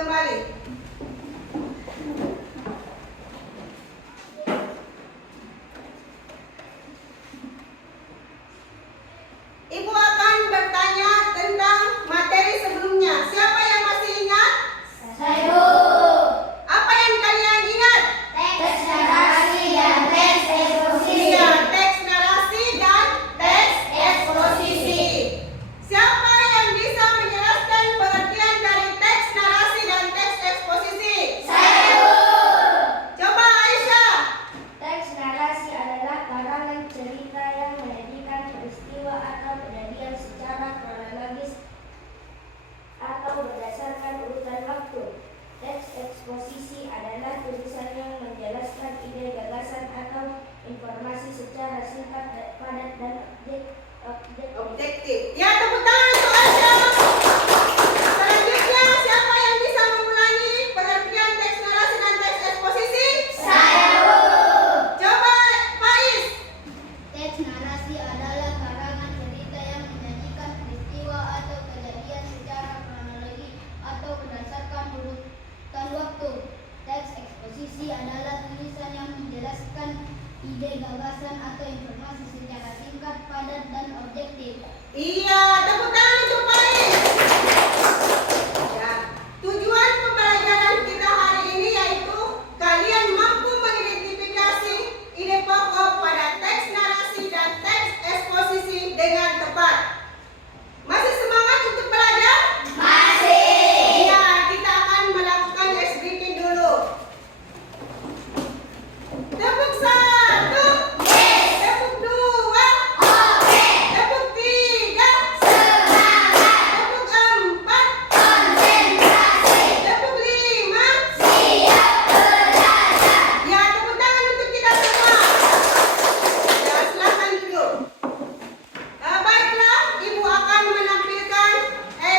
kembali. Ibu akan bertanya tentang materi sebelumnya. Siapa yang masih ingat? Saya, Bu. Apa yang kalian ingat? Teks narasi dan teks eksposisi. Iya, teks narasi dan teks eksposisi. Siapa yang bisa menjelaskan pengertian dari teks narasi dan teks eksposisi? Saya, Bu. Coba Aisyah. Teks narasi adalah karangan cerita yang menyajikan peristiwa atau kejadian secara kronologis atau berdasarkan urutan waktu. Teks eksposisi adalah tulisan yang menjelaskan ide, gagasan, atau informasi secara singkat, padat, dan Objektif. Ya, tepuk tangan untuk Aisyah. Selanjutnya, siapa yang bisa mengulangi pengertian teks narasi dan teks eksposisi? Saya, Bu. Coba Faiz. Teks narasi adalah karangan cerita yang menyajikan peristiwa atau kejadian secara kronologi atau berdasarkan urutan waktu. Teks eksposisi adalah tulisan yang menjelaskan ide, gagasan, atau informasi secara singkat, padat, dan objektif. Iya, tepuk tangan untuk Faiz. Ya, tujuan pembelajaran kita hari ini yaitu kalian mampu mengidentifikasi ide pokok pada teks narasi dan teks eksposisi dengan tepat. Masih semangat untuk belajar? Masih. Iya, kita akan melakukan ice breaking dulu. Tepuk satu. Tepuk dua. Tepuk tiga. Tepuk empat. Tepuk lima. Ya, tepuk tangan untuk kita semua. Ya, silakan duduk. Baiklah, Ibu akan menampilkan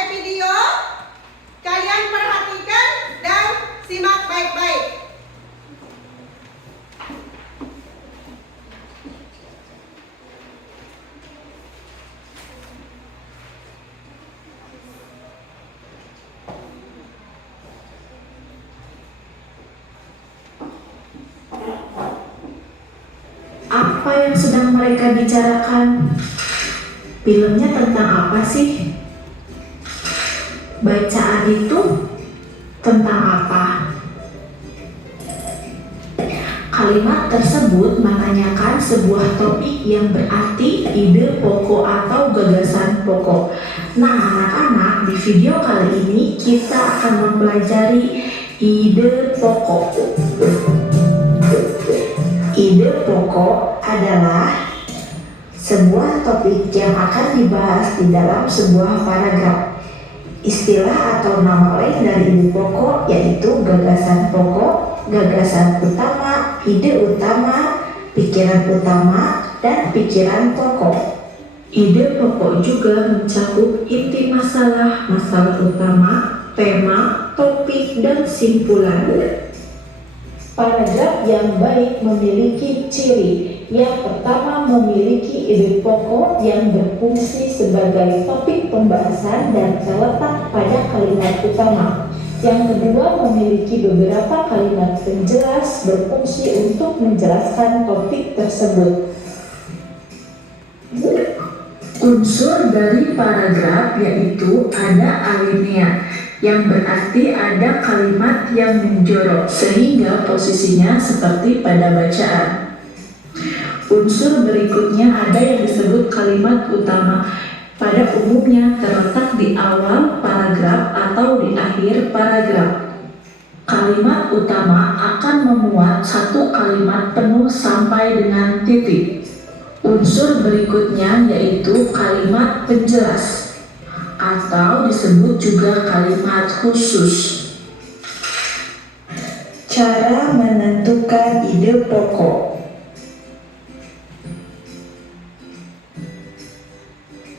video. Kalian perhatikan dan simak baik-baik. Apa yang sedang mereka bicarakan? Filmnya tentang apa sih? Bacaan itu tentang apa? Kalimat tersebut menanyakan sebuah topik yang berarti ide pokok atau gagasan pokok. Nah, anak-anak, di video kali ini kita akan mempelajari ide pokok. Ide pokok adalah sebuah topik yang akan dibahas di dalam sebuah paragraf. Istilah atau nama lain dari ide pokok yaitu gagasan pokok, gagasan utama, ide utama, pikiran utama, dan pikiran pokok. Ide pokok juga mencakup inti masalah, masalah utama, tema, topik, dan simpulan. Paragraf yang baik memiliki ciri. Yang pertama, memiliki ide pokok yang berfungsi sebagai topik pembahasan dan terletak pada kalimat utama. Yang kedua, memiliki beberapa kalimat penjelas berfungsi untuk menjelaskan topik tersebut. Unsur dari paragraf yaitu ada alinea, yang berarti ada kalimat yang menjorok sehingga posisinya seperti pada bacaan. Unsur berikutnya ada yang disebut kalimat utama. Pada umumnya terletak di awal paragraf atau di akhir paragraf. Kalimat utama akan memuat satu kalimat penuh sampai dengan titik. Unsur berikutnya yaitu kalimat penjelas atau disebut juga kalimat khusus. Cara menentukan ide pokok.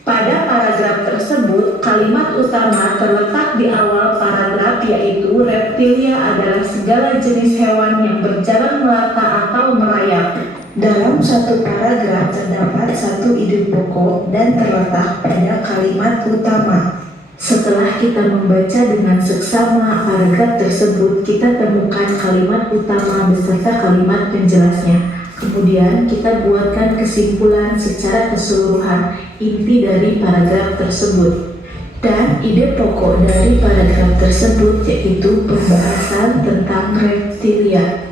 Pada paragraf tersebut, kalimat utama terletak di awal paragraf yaitu reptilia adalah segala jenis hewan yang berjalan melata atau merayap. Dalam satu paragraf terdapat satu ide pokok dan terletak pada kalimat utama. Setelah kita membaca dengan seksama paragraf tersebut, kita temukan kalimat utama beserta kalimat penjelasnya. Kemudian kita buatkan kesimpulan secara keseluruhan inti dari paragraf tersebut. Dan ide pokok dari paragraf tersebut yaitu pembahasan tentang reptilia.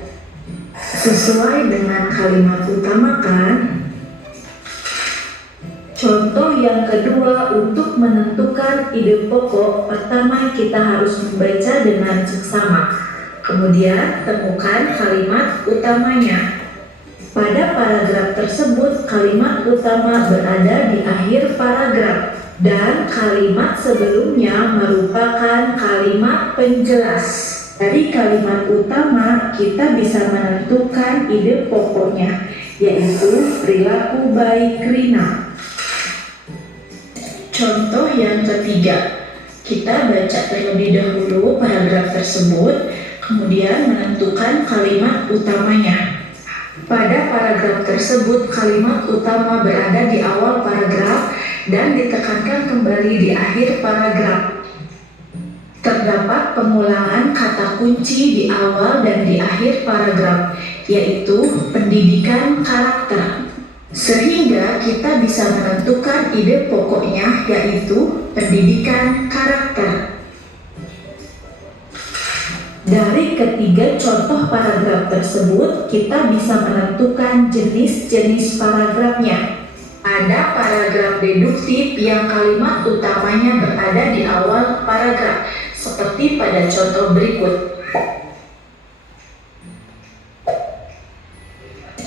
Sesuai dengan kalimat utama kan? Contoh yang kedua, untuk menentukan ide pokok, pertama kita harus membaca dengan seksama. Kemudian temukan kalimat utamanya. Pada paragraf tersebut, kalimat utama berada di akhir paragraf dan kalimat sebelumnya merupakan kalimat penjelas. Dari kalimat utama, kita bisa menentukan ide pokoknya, yaitu perilaku baik Rina. Contoh yang ketiga, kita baca terlebih dahulu paragraf tersebut, kemudian menentukan kalimat utamanya. Pada paragraf tersebut, kalimat utama berada di awal paragraf dan ditekankan kembali di akhir paragraf. Terdapat pengulangan kata kunci di awal dan di akhir paragraf, yaitu pendidikan karakter. Sehingga kita bisa menentukan ide pokoknya, yaitu pendidikan karakter. Dari ketiga contoh paragraf tersebut, kita bisa menentukan jenis-jenis paragrafnya. Ada paragraf deduktif yang kalimat utamanya berada di awal paragraf, seperti pada contoh berikut.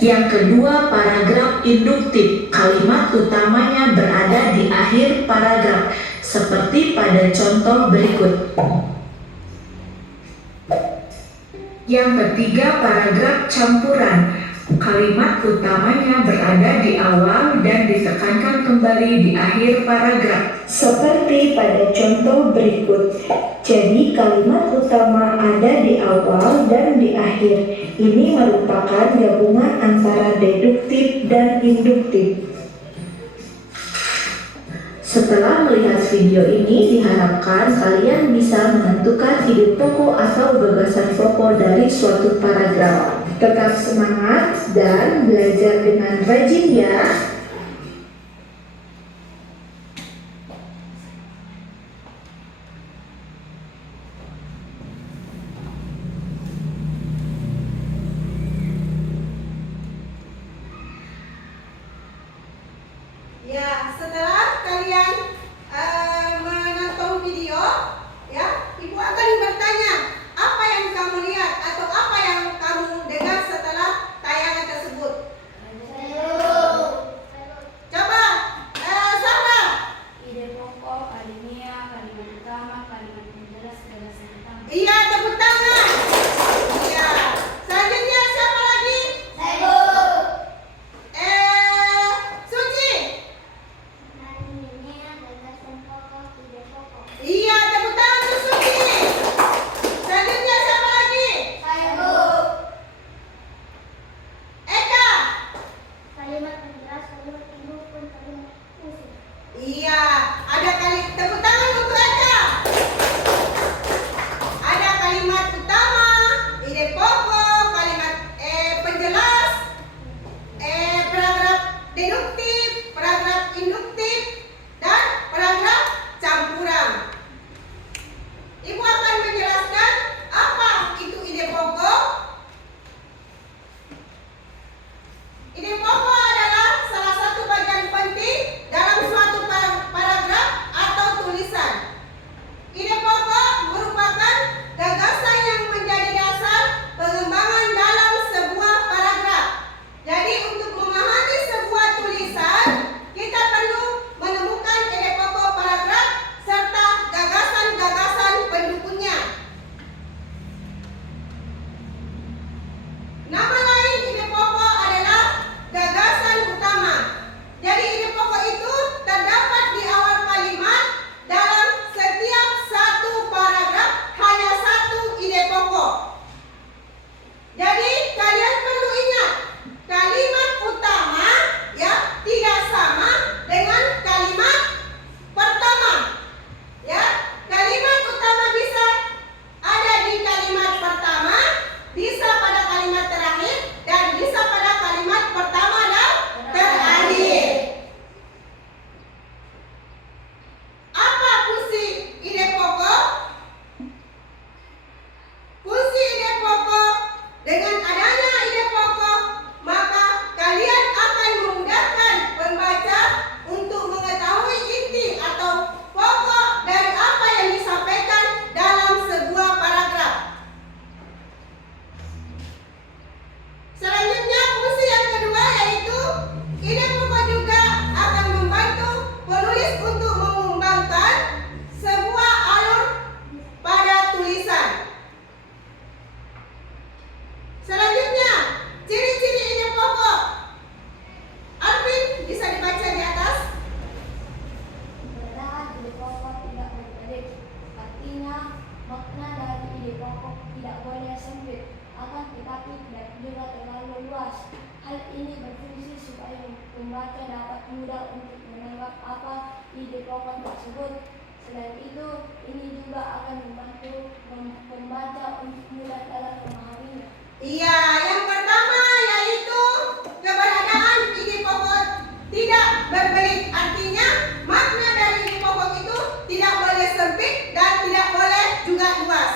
Yang kedua, paragraf induktif, kalimat utamanya berada di akhir paragraf, seperti pada contoh berikut. Yang ketiga, paragraf campuran, kalimat utamanya berada di awal dan ditekankan kembali di akhir paragraf, seperti pada contoh berikut. Jadi kalimat utama ada di awal dan di akhir. Ini merupakan gabungan antara deduktif dan induktif. Setelah melihat video ini, diharapkan kalian bisa menentukan ide pokok atau gagasan pokok dari suatu paragraf. Tetap semangat dan belajar dengan rajin ya. Ya, setelah kalian menonton video, ya, Ibu akan bertanya, apa yang kamu lihat atau apa yang kamu dengar setelah tayangan tersebut? Coba, Sarah. Ide pokok, alinea, kalimat utama, kalimat penjelas, gagasan utama. Iya, tepuk tangan. Iya. Selanjutnya siapa lagi? Suci. Iya, tepuk tangan untuk Suci. Selanjutnya siapa lagi? Eka. Kalimat penjelas, kalimat induktif, kalimat khusus. Iya, ada kali tepuk tangan untuk Eka. Ada kalimat pokok tidak boleh sempit, akan tetapi tidak juga terlalu luas. Hal ini berfungsi supaya pembaca dapat mudah untuk menangkap apa ide pokok tersebut. Selain itu, ini juga akan membantu pembaca untuk mudah dalam memahaminya. Iya, yang pertama yaitu keberadaan ide pokok tidak berbelit. Artinya makna dari ide pokok itu tidak boleh sempit dan tidak boleh juga luas.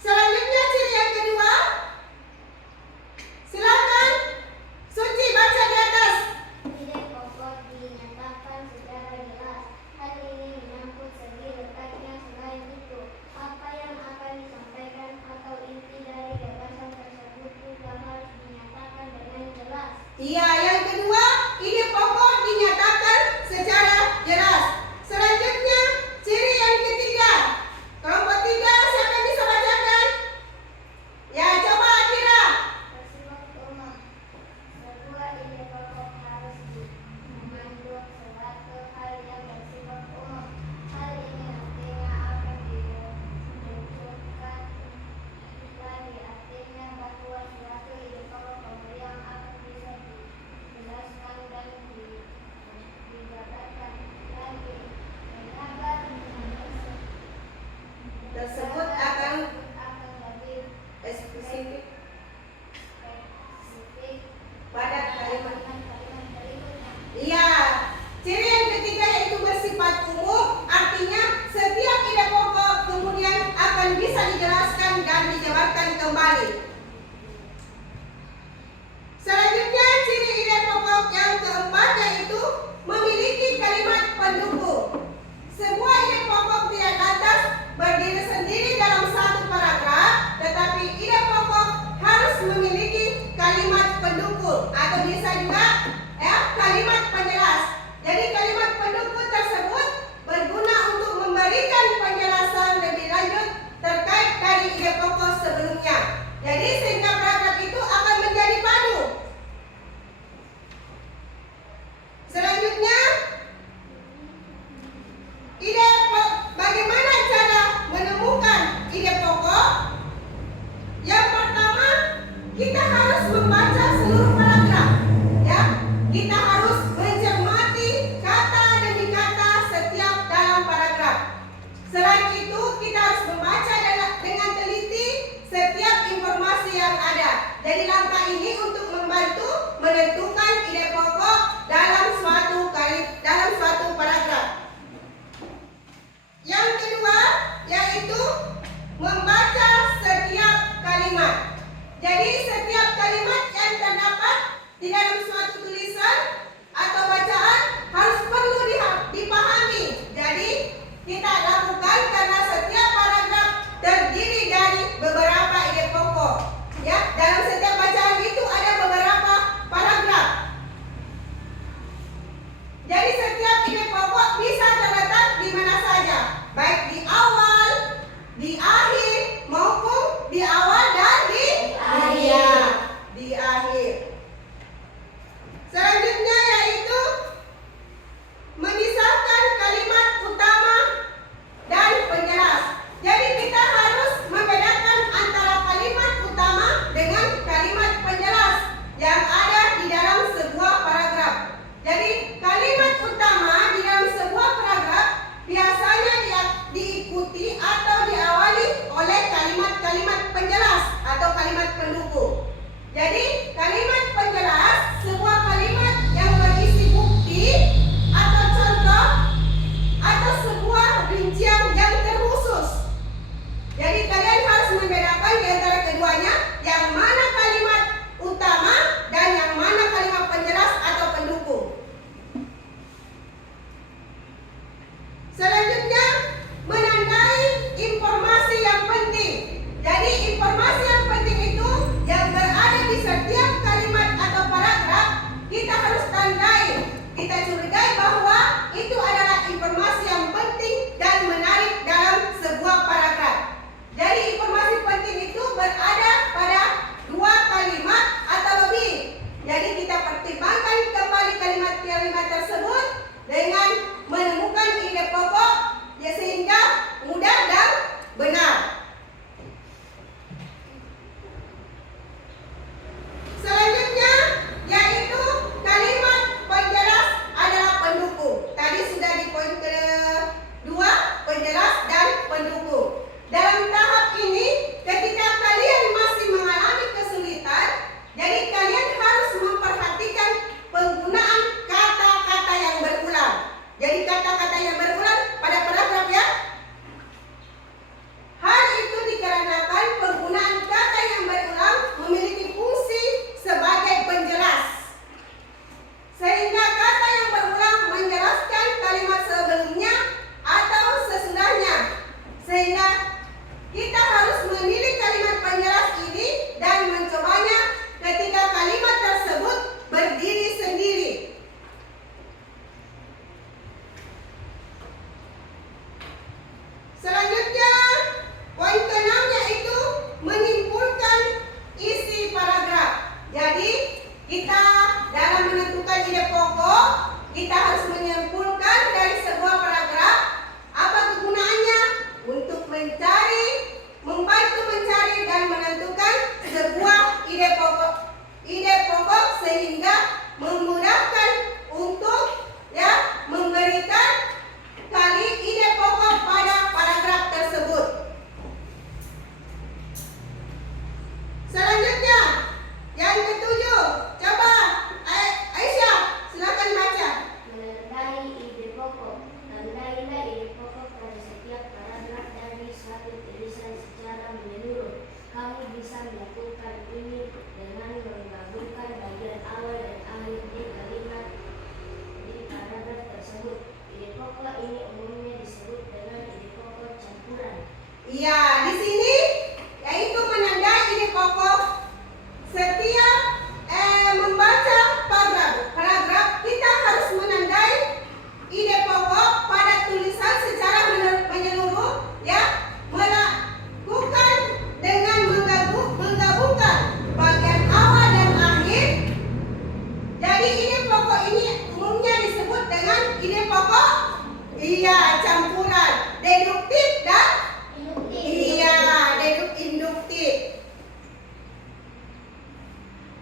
Selanjutnya ciri yang kedua, silakan Suci baca di atas. Ide pokok dinyatakan secara jelas. Hal ini menyangkut segi letaknya. Selain itu, apa yang akan disampaikan atau inti dari gagasan tersebut juga harus dinyatakan dengan jelas. Iya, yang kedua, ide pokok dinyatakan secara jelas. Selanjutnya, ciri yang ketiga. Kelompok 3, siapa yang bisa bacakan? Ya, coba Akira. Bersifat umum. Sebuah ide pokok harus mengandung suatu hal yang bersifat umum. Hal ini artinya akan dimunculkan lagi. Artinya bahwa suatu ide pokok kemudian akan bisa dijelaskan dan dijabarkan lagi. Menambah Tersebut akan lebih spesifik spesifik pada kalimat. kalimat berikutnya. Iya, ciri yang ketiga yaitu bersifat umum, artinya setiap ide pokok kemudian akan bisa dijelaskan dan dijabarkan kembali. Selanjutnya, ciri ide pokok yang keempat yaitu memiliki kalimat pendukung. Sebuah ide pokok tidak lantas berdiri sendiri dalam satu paragraf, tetapi ide pokok harus memiliki kalimat pendukung atau bisa juga kalimat penjelas. Jadi kalimat pendukung tersebut berguna untuk memberikan penjelasan lebih lanjut terkait dari ide pokok sebelumnya. Jadi sehingga paragraf itu akan menjadi padu. Selanjutnya, bagaimana cara menemukan ide pokok? Yang pertama, kita harus membaca seluruh paragraf. Ya, kita harus mencermati kata demi kata setiap dalam paragraf. Selain itu, kita harus membaca dengan teliti setiap informasi yang ada. Jadi langkah ini untuk membantu menentukan ide pokok dalam suatu paragraf. Yang kedua yaitu membaca setiap kalimat. Jadi setiap kalimat yang terdapat di dalam suatu tulisan atau bacaan harus perlu dipahami. Jadi kita lakukan karena setiap paragraf terdiri dari beberapa ide pokok. Ya, dalam setiap bacaan itu ada beberapa paragraf. Jadi setiap ide pokok bisa terletak di mana saja, baik di awal, di akhir, maupun di awal dan di akhir. Kita harus memilih kalimat penjelas ini dan mencobanya ketika kalimat tersebut berdiri sendiri. Selanjutnya, poin ke-6 yaitu menyimpulkan isi paragraf. Jadi, kita dalam menentukan ide pokok, kita harus menyimpulkan dari sebuah paragraf apa kegunaannya untuk membantu mencari dan menentukan sebuah ide pokok sehingga memudahkan untuk memberikan ide pokok pada paragraf tersebut. Selanjutnya, yang ke-7, coba Aisyah, silakan baca. Menandai ide pokok. Tandailah ide pokok pada setiap paragraf dari suatu tulisan secara menyeluruh. Kamu bisa melakukan ini dengan menggabungkan bagian awal dan akhir di kalimat di paragraf tersebut. Ide pokok ini umumnya disebut dengan ide pokok campuran. Iya, di sini yaitu menandai ide pokok. Setiap membaca paragraf, kita harus menandai ide pokok pada tulisan secara menyeluruh, melakukan dengan menggabungkan bagian awal dan akhir. Jadi ide pokok ini umumnya disebut dengan ide pokok campuran, deduktif dan induktif.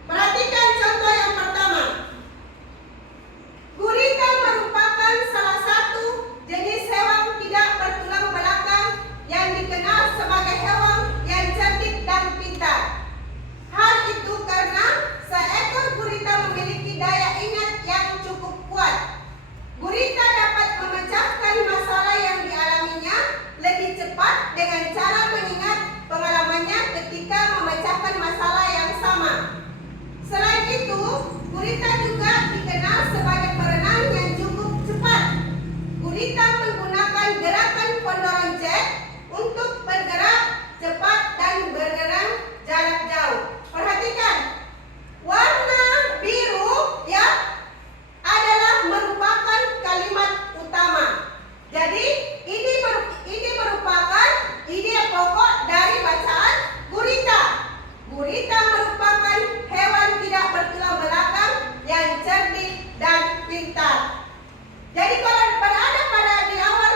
Perhatikan contoh yang pertama. Gurita merupakan salah satu jenis hewan tidak bertulang belakang yang dikenal sebagai hewan yang cerdik dan pintar. Hal itu karena seekor gurita memiliki daya ingat yang cukup kuat. Gurita dapat memecahkan masalah yang dialaminya lebih cepat dengan cara mengingat pengalamannya ketika memecahkan masalah yang sama. Selain itu, gurita juga dikenal sebagai perenang yang cukup cepat. Gurita menggunakan gerakan pendorong jet untuk bergerak cepat dan bergerak jarak jauh. Perhatikan, warna biru adalah merupakan kalimat utama. Jadi, ini merupakan ide pokok dari bacaan gurita. Gurita merupakan hewan tidak bertulang belakang yang cerdik dan pintar. Jadi kalau berada pada di awal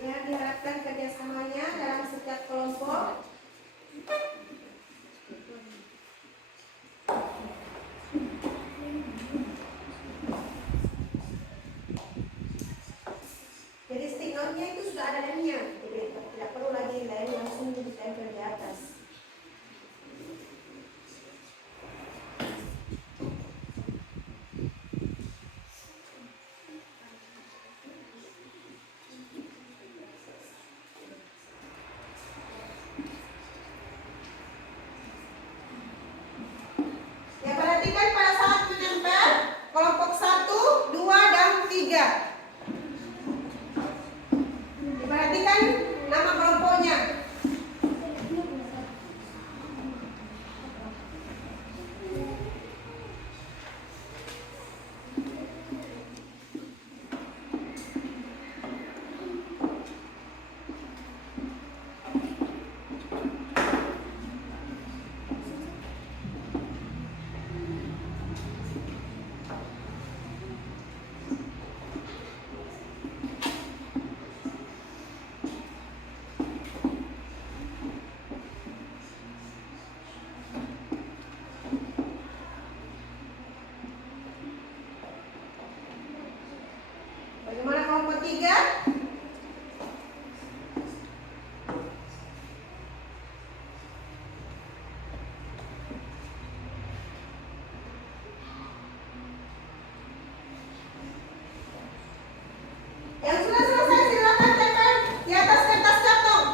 Ya, diharapkan kerjasamanya dalam setiap kelompok. Jadi stick note-nya itu sudah ada lemnya, jadi tidak perlu lagi lem, langsung ditempel di atas. Ya, perhatikan pada saat menempel kelompok 1, 2, dan 3. Diperhatikan nama kelompoknya. Bagaimana kelompok 3? Yang sudah selesai silakan tempel di atas kertas carton.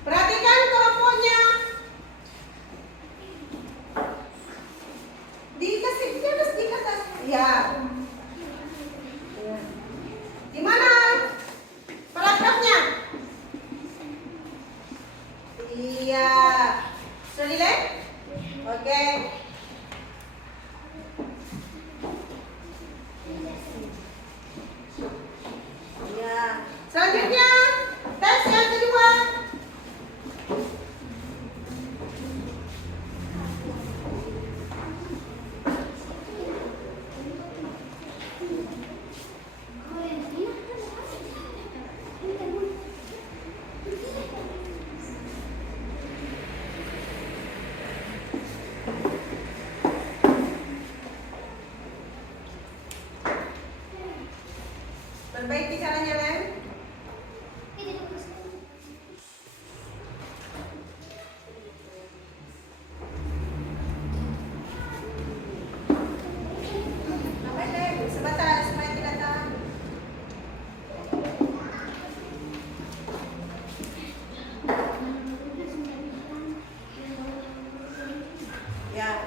Perhatikan kelompoknya. Dikasih di atas. Ya. Di mana paragrafnya? Iya. Sudah dilihat? Oke. Ya. Selanjutnya tes yang kedua. Perbaiki caranya, Lem. Ngapain, Lem? Sebentar supaya tidak tahan. Ya.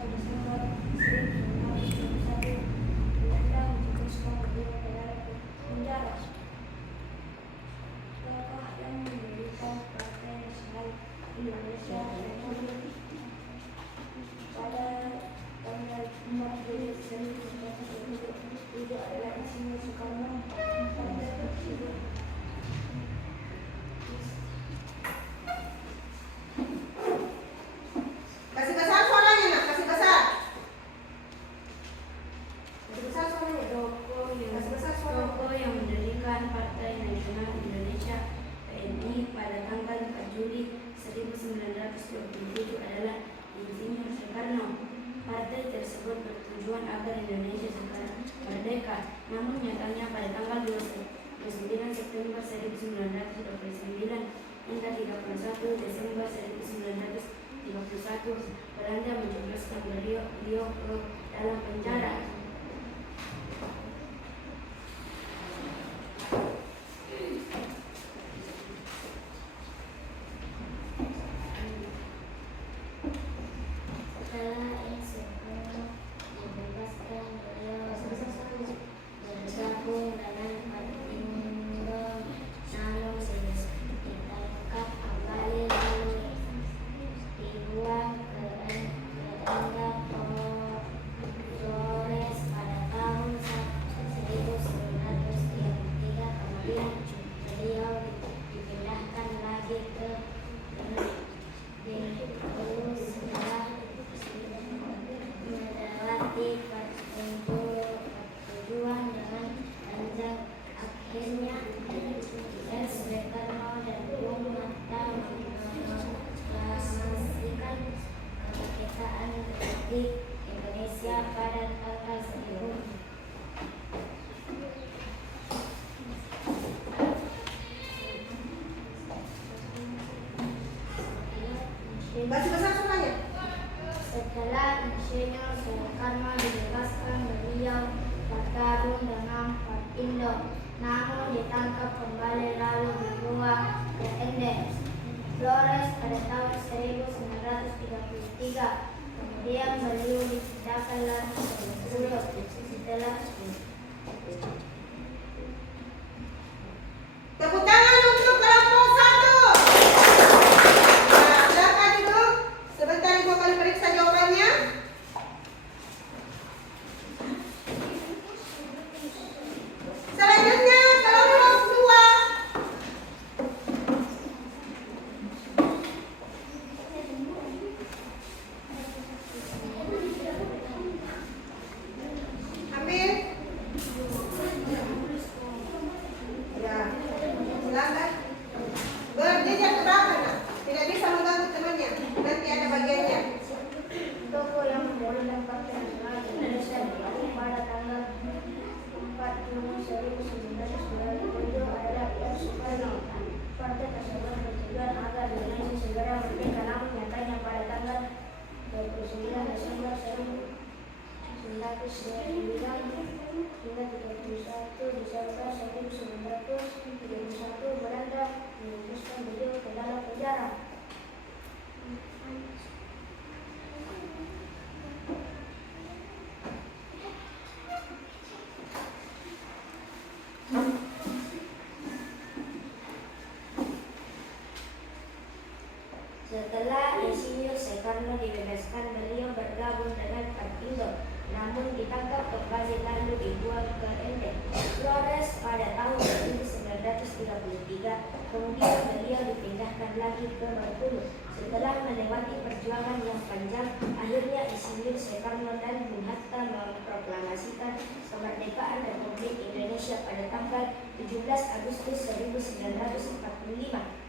Desember 1921 Belanda menjeboskan beliau ke dalam penjara. Tokoh yang mendirikan Partai Nasional Indonesia Republik pada tanggal 4 Juli 1927 adalah Insinyur Soekarno. Partai tersebut Kasih besar suaranya, nak. Kasih besar. Kasih besar suaranya. Kasih besar suaranya. Tokoh yang mendirikan Partai Nasional Indonesia PNI pada tanggal 4 Juli 1927 adalah Insinyur Soekarno. Partai tersebut bertujuan agar Indonesia segera merdeka. Namun nyatanya pada tanggal 29 September 1929 hingga 31 Desember 1931 Belanda menjebloskan beliau ke dalam penjara. Setelah Soekarno dibebaskan, beliau bergabung dengan Partindo, namun ditangkap kembali lalu dibuang ke Enda Flores pada tahun 1933. Kemudian beliau dipindahkan lagi ke Bengkulu setelah melewati persetujuan dengan panjang. Akhirnya Soekarno dan Bung Hatta mengproklamasikan kemerdekaan Republik Indonesia pada tanggal 10 Kasih besar suaranya. Setelah Insinyur Soekarno dibebaskan, beliau bergabung dengan Partindo, namun ditangkap kembali lalu dibuang ke Ende Flores pada tahun 1933. Kemudian beliau dipindahkan lagi ke Bengkulu setelah Tepuk tangan untuk kelompok 1. Nah, silakan duduk. Sebentar Ibu akan periksa jawabannya. Selanjutnya kelompok 2. Ambil. Ya, silakan. Berjejer ke belakang, nak. Tidak bisa mengganggu temannya. Nanti ada bagiannya. Tokoh yang mendirikan Partai Nasional Indonesia pada tanggal 4 Juni 1927 adalah Soekarno. Partai tersebut bertujuan agar Indonesia segera merdeka, namun nyatanya pada tanggal 29 Desember 1929 hingga 31 Desember 1931 Belanda menjeboskan beliau ke dalam penjara. Setelah Insinyur Soekarno dibebaskan, beliau bergabung dengan Partindo, namun ditangkap kembali lalu dibuang ke Ende Flores pada tahun 1933. Kemudian beliau dipindahkan lagi ke Bengkulu. Setelah melewati perjuangan yang panjang, akhirnya Insinyur Soekarno dan Bung Hatta memproklamasikan kemerdekaan Republik Indonesia pada tanggal 17 Agustus 1945.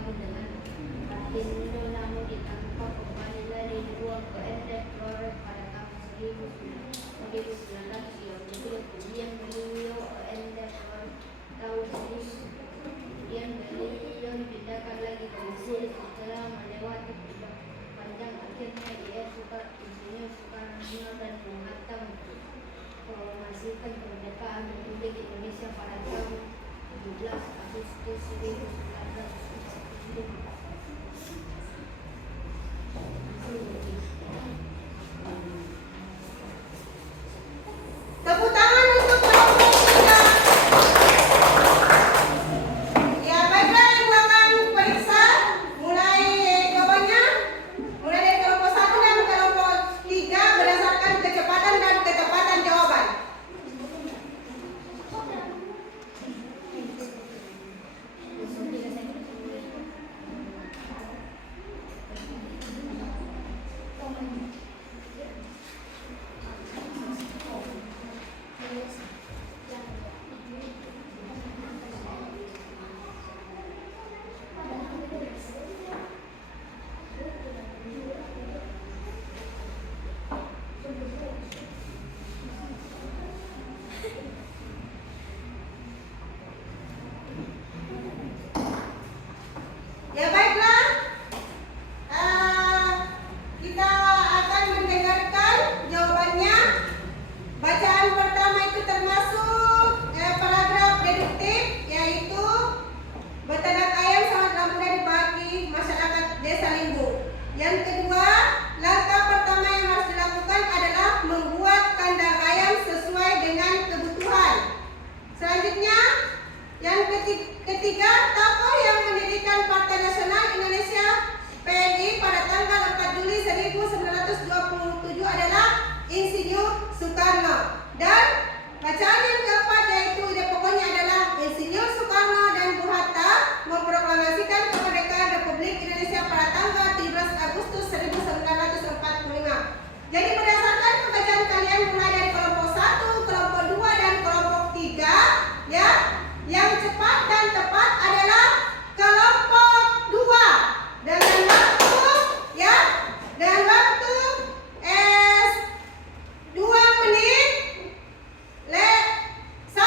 kamu dengan Martindo namun ditangkap kembali dari dibuang ke Ende Flores pada tahun 1900 yang kemudian beliau ke Ende Flores tahun 1000 kemudian beliau dipindahkan lagi ke Mesir setelah melewati perjalanan panjang akhirnya dia Insinyur Soekarno dan Bung Hatta memproklamasikan kemerdekaan Republik Indonesia pada tahun 17 Agustus 1945. Tepuk tangan untuk kelompok 3. Ya, baiklah Ibu akan periksa mulai jawabannya. Mulai dari kelompok 1 dan kelompok 3 berdasarkan kecepatan dan ketepatan jawaban. Ya baiklah, kita akan mendengarkan jawabannya. Bacaan pertama itu termasuk paragraf deduktif, yaitu beternak ayam sangatlah mudah dibagi masyarakat Desa Limbung. Yang kedua, langkah pertama yang harus dilakukan adalah membuat kandang ayam sesuai dengan kebutuhan. Selanjutnya, yang ketiga, tokoh yang mendirikan Partai Nasional Indonesia PNI pada tanggal 4 Juli 1927 adalah Insinyur Soekarno. Dan bacaan yang keempat yaitu ide pokoknya adalah Insinyur Soekarno dan Bung Hatta memproklamasikan kemerdekaan Republik Indonesia pada tanggal 17 Agustus 1945. Jadi berdasarkan pembacaan kalian mulai dari kelompok 1, kelompok 2 dan kelompok 3, ya. Yang cepat dan tepat adalah kelompok 2 dengan waktu, ya, dengan waktu 2 menit 1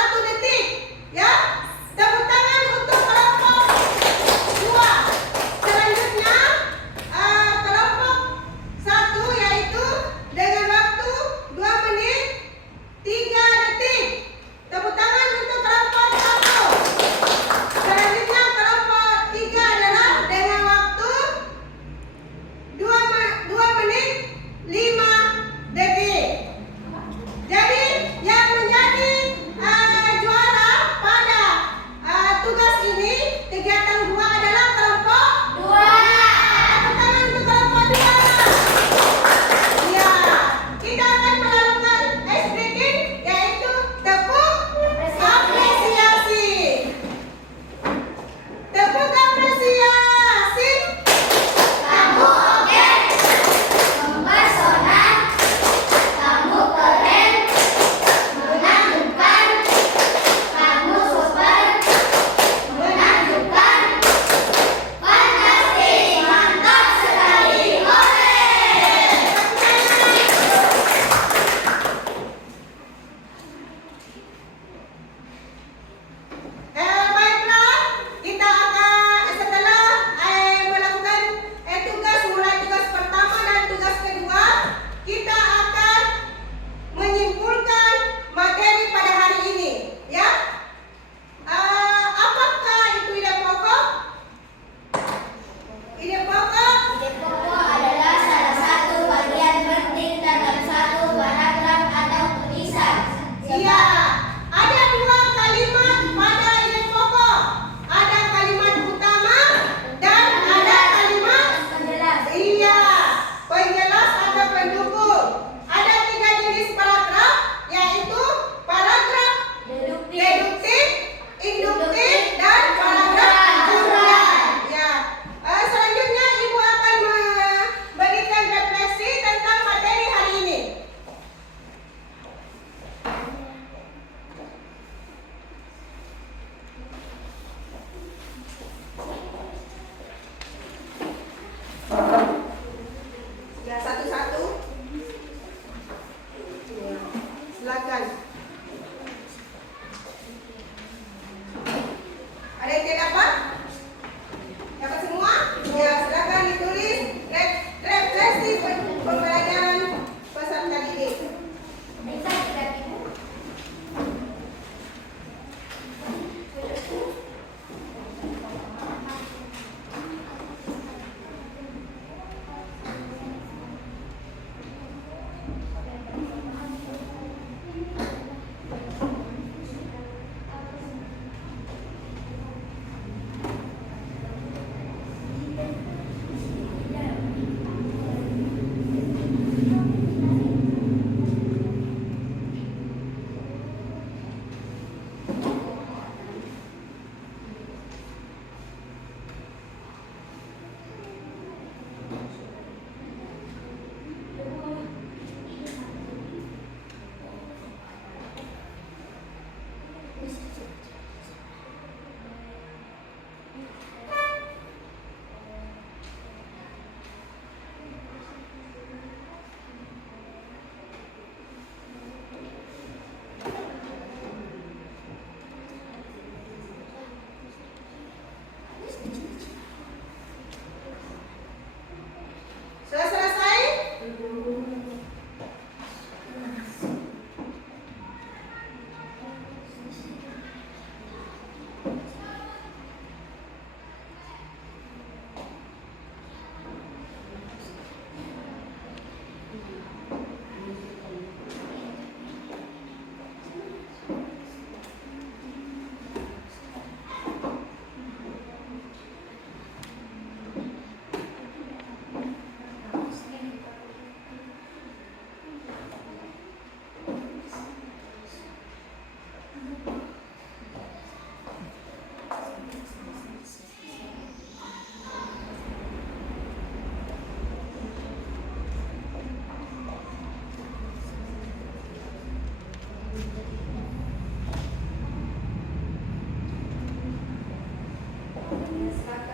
Maka